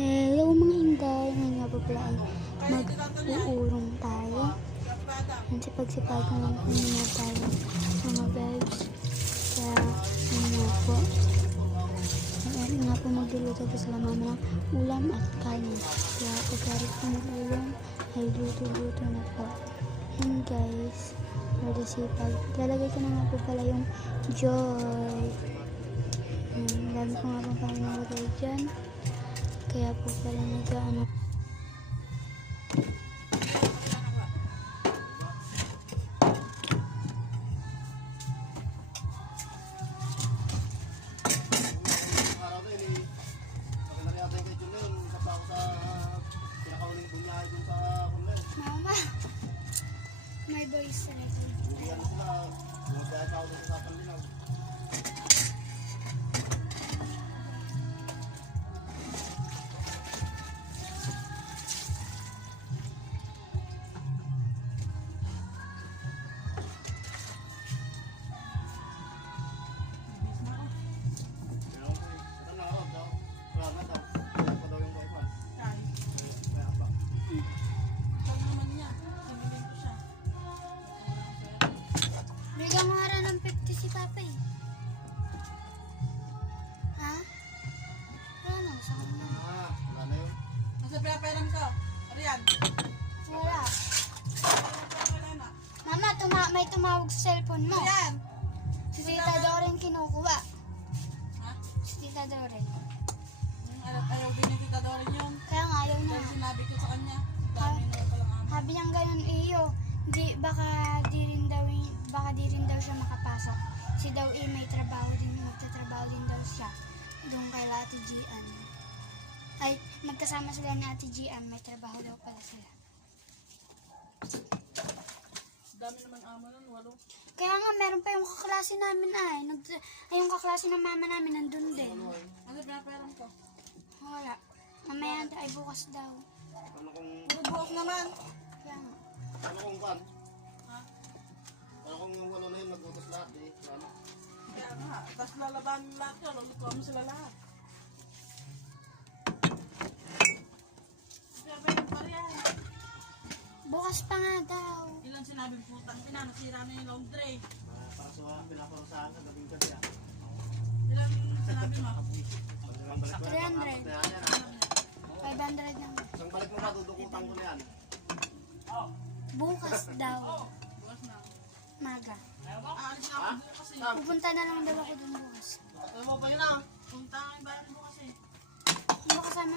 Hello mga Inday, ngayon nga po pala ay mag-uurong tayo. Ang sipag-sipagan lang po muna tayo mga babes. Kaya yun nga po. Ngayon nga po magluluto po sila mama ng ulam at kanin. Kaya pagkarit po mag-ulam ay luto-luto na po. And guys, for the sipag, lalagay ko na nga po pala yung joy. Dami ko nga po pala nalagay dyan. Kaya po pala nag-ano. Mama, may voice record. Bigyan mo nga ng 50 si Papa eh. Ha? Ano? Saan mo? Wala na yun. Nasa pera-peram ko. Ariyan. Wala. Wala na. Mama, may tumawag sa cellphone mo. Ariyan. Si Tita Doreen kinukuha. Ha? Si Tita Doreen. Ayaw din ni Tita Dorin yun. Kaya nga, ayaw na. Dahil sinabi ko sa kanya. Dami na palang amo. Sabi niyang ganun iyo. Baka di rin daw siya makapasok. Si daw may trabaho din, magtatrabaho din daw siya. Doon kay Ate Gian. Ay, magkasama sila ni Ate Gian, may trabaho daw pala sila. Dami naman amo nun, 8. Kaya nga, meron pa yung kaklase namin yung kaklase ng mama namin nandun din. Nasa pera-peram ko. Wala. Mamaya ay bukas daw. Ano kung, Puro buhok naman. Kaya nga. ano kung kan? Ha? Ano kung yung walo na yun, nagbutos lahat eh. Ano? Kaya nga. Tapos lalaban lahat yun. Lulutuan mo sila lahat. Pera-peram pa rin. Bukas pa nga daw. Ilang sinabing putang ina, nasira na yung laundry. Para sa pinaparusahan sa gabing gabi ah. Ilang sinabi mo? Balik mo 300. na yan ah. 500 lang. Isang balik mo pa, dudukutan ko na yan. Bukas daw. Bukas na. Maga. Aalis na ako bukas eh. Pupunta na lang daw ako dun bukas. Ano mo pa yun ah? Punta ang bayan bukas eh. Hindi mo kasama